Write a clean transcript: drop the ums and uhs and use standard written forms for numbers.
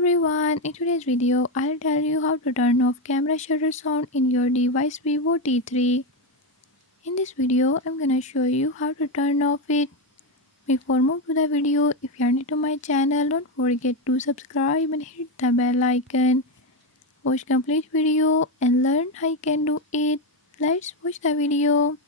everyone, in today's video I'll tell you how to turn off camera shutter sound in your device Vivo T3. In this video I'm gonna show you how to turn off it. Before move to the video, if you are new to my channel, don't forget to subscribe and hit the bell icon. Watch complete video and learn how you can do it. Let's watch the video.